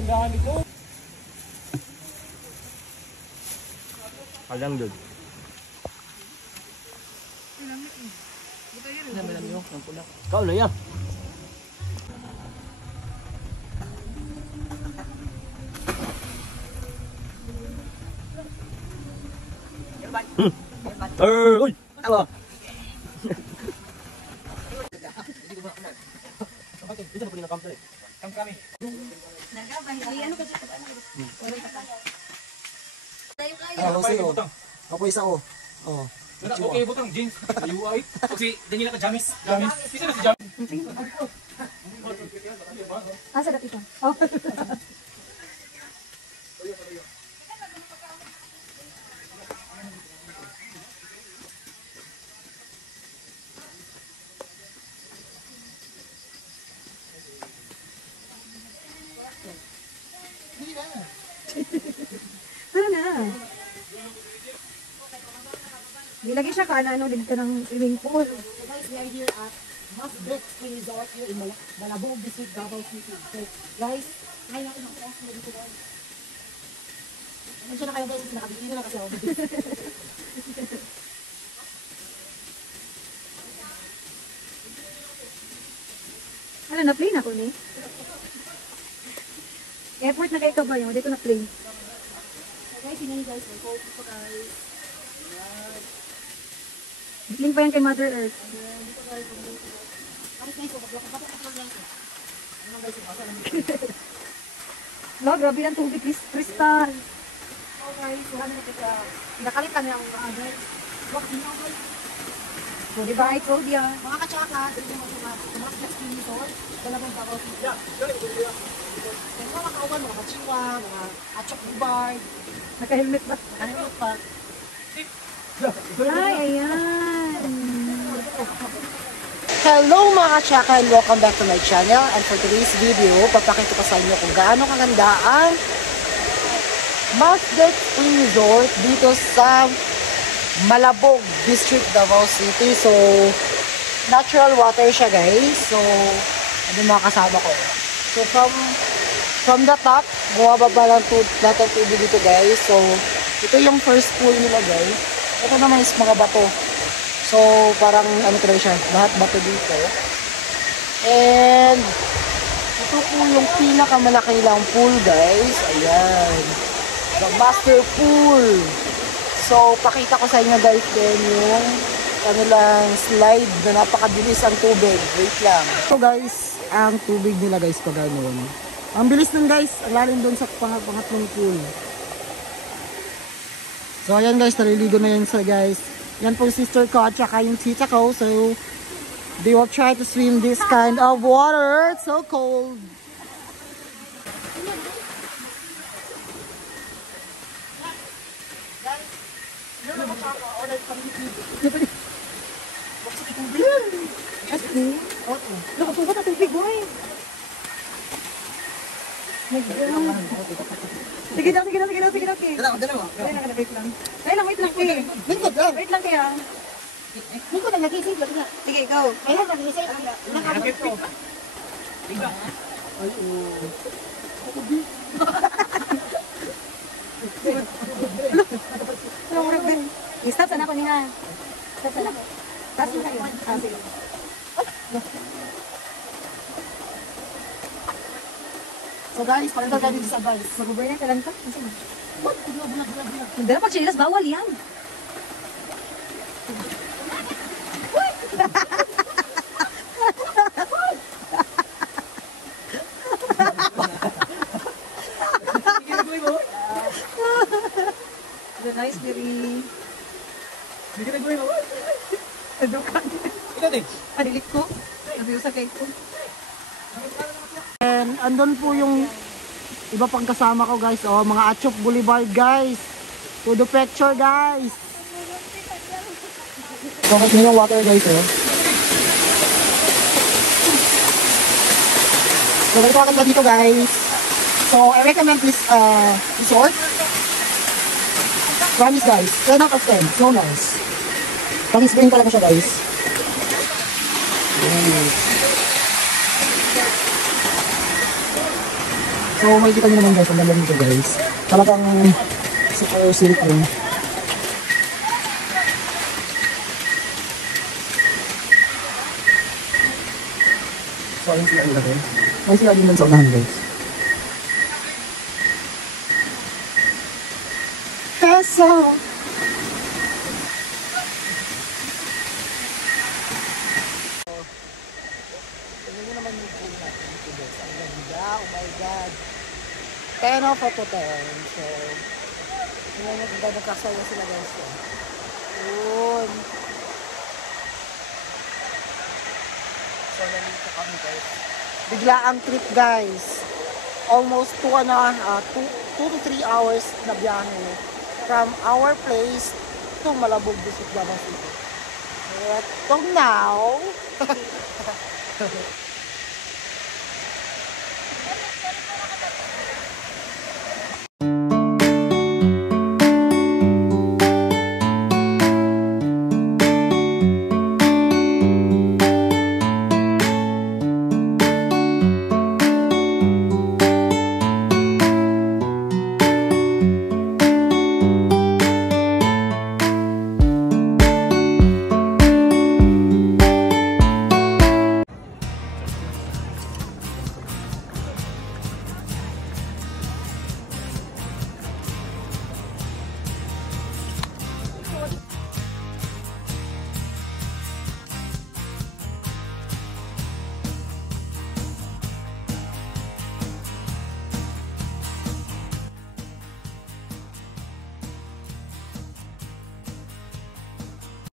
tindahan ito. Alang doon. Kau lah ya. Oi, apa? Ako isa oh. Oh. Okay, butang jeans. UI. Kasi dili na ka jamis. Jamis. Isa na si jamis. Asa dati ka? Oh. Tara na. Dilagay siya ka ano dito ng swimming pool. So guys, we are here at Masbet Ski Resort here in Malabog District, Davao City. So guys, ngayon natin ang oras na dito guys. Ano siya na kayo guys, nakabili na lang kasi ako. Ano na play na ko ni? Airport na kayo ka ba yun? Dito na play. So guys, yun guys, may cold dito guys. Link pa yan kay Mother Earth. Dito guys, bakit guys, bakit lang guys? Ano guys, basa lang. No, grabe ang tubig, crystal. So guys, wala na kita. Nakalit kami ang mga guys. Bakit nyo guys? So, di ba, I told ya. Mga katsaka, dito mo sa Masbet Ski Resort, Malabog Davao City. Kaya mga makauban, mga kachiwa, mga achok bubard, Naka-helmet ba? ano pa. Ay, ayan. Hello mga tsaka and welcome back to my channel, and for today's video, papakita ko sa inyo kung gaano kaganda ang Masbet Ski Resort dito sa Malabog District, Davao City. So, natural water siya guys. So, ano mga kasama ko. So, from the top, bumababa lang lahat ng tubig dito guys. So, ito yung first pool nila guys. Ito naman is mga bato. So, parang ano talaga siya, lahat bato dito. And, ito po yung pinakamalaki lang pool guys. Ayan. The master pool. So, pakita ko sa inyo guys din yung kanilang slide na napakabilis ang tubig. Wait lang. So guys, ang tubig nila guys pag gano'n. Ang bilis nun guys, lalim doon sa pangatlong pool. So ayan guys, naliligo na yun sa guys. Yan po sister ko at saka yung tita ko. So they will try to swim this kind of water. It's so cold. Nakapunta na tubig, boy. Sige lang. Dalawa. Wait lang. Wait lang kaya. Hindi ko na nag-isip. Sige, go. Kailan nag-isip? Nakabit ko. Stop sana ko niya. Stop sana ko. Tapos na kayo. Sige. So guys, paano tayo dito sa guys? Mag-overnight ka lang ka? What? Bulag. Hindi na pag-chililas, bawal yan. The nice diri. Hindi ka nagawin ako. Adukan. Ito din. Adilik ko. Sabi ko sa kay ko. And andun po yung iba pang kasama ko guys. Oh, mga Achok Boulevard guys. To the picture guys. So, kasi yung water guys oh. So, ganito ka dito guys. So, I recommend this resort. Promise guys, 10 out of 10. So nice. Pang-spring talaga siya guys. So, makikita nyo naman guys, ang ganda nito guys. Talagang super silk rin. So, ayun sila ilagay. May sila din sa unahan guys. Peso! Tingnan nyo naman yung pool natin dito guys. Ang ganda, oh my god. 10 out of 10. So, tingnan nyo kung gano'ng kasaya sila guys. Yun. So, nandito kami guys. Bigla ang trip guys. Almost 2 to 3 hours na biyahe from our place to Malabog District, Davao City. Eto now.